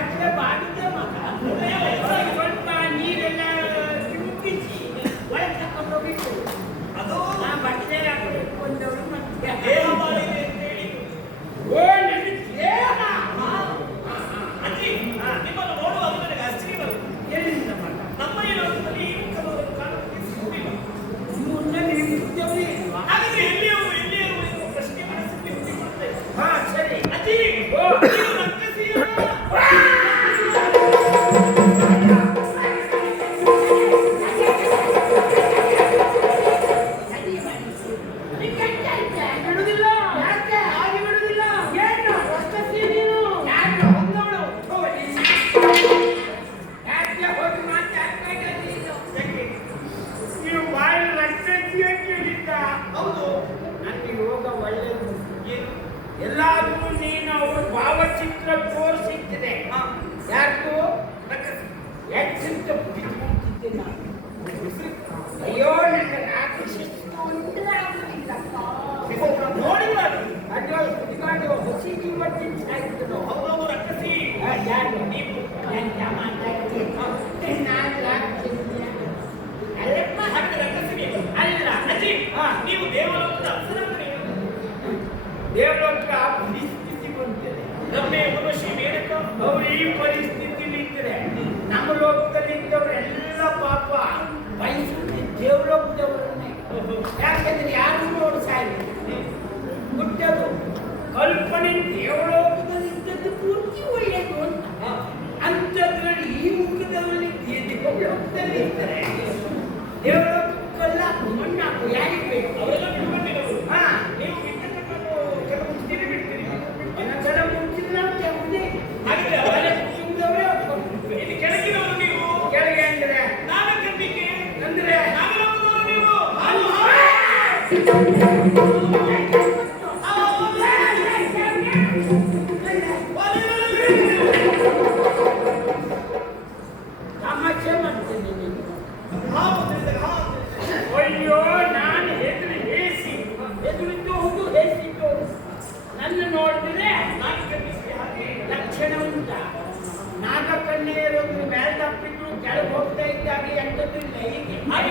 ಕಟ್ಲೆ ಬಾಡಿಗೆ ಮಗ ಸ್ವಲ್ಪ ನೀರೆಲ್ಲ ತಿರುಗಿಸಿ ಒಳಗೆ ತಕೊಂಡು ಹೋಗಿತ್ತು. ಅದು ನಾ ಬಟ್ಟೆ ಹಾಕೊಂಡು ಇಟ್ಕೊಂಡವರು ಮತ್ತೆ ದೇಹ ಮಾಡಿದೆ ಅಂತ ಹೇಳಿ. ಓ ನನ್ನ ದೇಹ ಅಜ್ಜಿ ನಿಮ್ಮನ್ನು ನೋಡುವಾಗ ನನಗೆ ಆಶ್ಚರ್ಯ ಬರುತ್ತೆ. ಎಲ್ಲಿಂದ ಮಗ ನಮ್ಮ ಈ ಲೋಕದಲ್ಲಿ ಈ ಮುಖದವರನ್ನು ಕಾಣುವುದಕ್ಕೆ ಸಿಗುವುದಿಲ್ಲ. ಮುಂದೆ ನೀವು ಇದ್ದವರೇ ಇಲ್ವಾ? ಹಾಗಾದ್ರೆ ಎಲ್ಲಿಯವರು ಎಲ್ಲಿಯವರು ಎನ್ನುವ ಪ್ರಶ್ನೆ ಮನಸ್ಸಿಗೆ ಹುಟ್ಟಿಕೊಳ್ಳುತ್ತೆ. ಹಾ ಸರಿ ಅಜ್ಜಿ ಓ ನೀವು ರಕ್ಕಸಿಯರ ಬಿಡುದಿಲ್ಲ. ಯಾಕೆ ಹಾಗೆ ಬಿಡುದಿಲ್ಲ? ಏನು ರಕ್ಕಸಿ ನೀನು? ಯಾಕೆ ಹೊಂದವಳು? ಯಾಕೆ ಹೋಗಿ ಮಾತಾಡ್ತಾ ಇದ್ದ ನೀನು? ನೀವು ಬಾಯಿ ರಕ್ಕಸಿಯ ಕೇಳಿದ್ದ? ಹೌದು. ನನಗೆ ಯೋಗ ಒಳ್ಳೆಯದು. ಏನು ಎಲ್ಲಾದ್ರೂ ನೀನು ಅವರು ಭಾವಚಿತ್ರ ತೋರಿಸಿದ್ದೇನೆ. ಯಾರು ರಕ್ಕಸಿ ಯಾಕಿಂತ ಬಿಟ್ಬಿಟ್ಟಿದ್ದೆ ನಾನು. ಅಯ್ಯೋ ನನ್ನ ರಾತ್ರಿ ಶಿಸ್ತು ಒಂದೇ ಆಗುತ್ತಿಲ್ಲಪ್ಪ. ನೋಡಿಲ್ಲ ಅಯ್ಯೋ ಕುತ್ಕೊಂಡು ಹಸಿ ಜೀವ ತಿಂತಾಯಿದ್ರು. ಹೌದೌದು ರಕ್ಕಸಿ ಯಾರು ನೀವು ಎಂತ ಮಾತಾಡ್ತೀನಿ ನಾನು ರಾತ್ರಿ ಅಲ್ಲಪ್ಪ ಹಾಗೆ ರಕ್ಕಸಿ ನೀವು ಅಲ್ಲ ಅಜ್ಜಿ ಹಾ. ನೀವು ದೇವಲೋಕದ ಅಪ್ಸರನ್ನು ದೇವಲೋಕ ಪರಿಸ್ಥಿತಿ ಬಂದಿದೆ. ರಮ್ಯ ಉರ್ವಶಿ ಮೇನಕ ಅವರು ಈ ಪರಿಸ್ಥಿತಿಲಿ ಇದ್ರೆ ನಮ್ಮ ಲೋಕದಲ್ಲಿ ಇದ್ದವರೆಲ್ಲ ಪಾಪ ಬಯಸುತ್ತೆ ದೇವಲೋಕದವರನ್ನೇ. ಯಾಕೆಂದ್ರೆ ಯಾರು ನೋಡಿ ಸಾಯಿ ಹುಟ್ಟದು ಕಲ್ಪನೆ ದೇವಲೋಕದಲ್ಲಿ ಇದ್ದದ್ದು ಪೂರ್ತಿ ಒಳ್ಳೆಯದು ಅಂತ. ಅಂಥದ್ರಲ್ಲಿ ಈ ಮುಖದವರಲ್ಲಿ ದೇವಲೋಕದಲ್ಲಿ ಇರ್ತಾರೆ. ದೇವಲೋಕಕ್ಕೆಲ್ಲ ಮಣ್ಣಾಕು ಯಾರಿಗೆ ಬೇಕು? ಅವರೆಲ್ಲ ಬಿಡುಗಟ್ಟಿನವರು. ಹಾ ನೀವು ವಿದ್ಯುತ್ತನ್ನು ಕೆಲವು ತಿರಿ ಬಿಡ್ತೀರಿ. ಜನ ಮುಂಚಿನ ಮುಂದೆ ಹಾಗಿದ್ರೆ ಅವರೇ ಕುಟುಂಬದವರೇ ಇಲ್ಲಿ ಕೆಳಗಿನವರು ನೀವು ಕೆಳಗೆ ಅಂದ್ರೆ ನಾಗಕನ್ನಿಕೆ ಅಂದ್ರೆ ನಾಗಲೋಕದವರು ನೀವು ತಮಾಷೆ ಮಾಡ್ತೀನಿ ನೀನು. ಹಾವು ತಿಳಿದಾಗ ಹಾವು ತಿಳಿದಾಗ. ಅಯ್ಯೋ ನಾನು ಎದುರಿದ್ದು ಹೌದು ಹೇಸಿದ್ದು ನನ್ನ ನೋಡಿದ್ರೆ ನಾಗಕನ್ನಿಕೆ ಹಾಗೆ ಲಕ್ಷಣ ಉಂಟ. ನಾಗಕನ್ಯೆಯರೊಂದು ಮೇಲೆ ತಪ್ಪಿದ್ರು ಕೆಳಗೆ ಹೋಗ್ತಾ ಇದ್ದಾಗ ಎಂಥದ್ದು ಇಲ್ಲ ಹೀಗೆ ಹಾಗೆ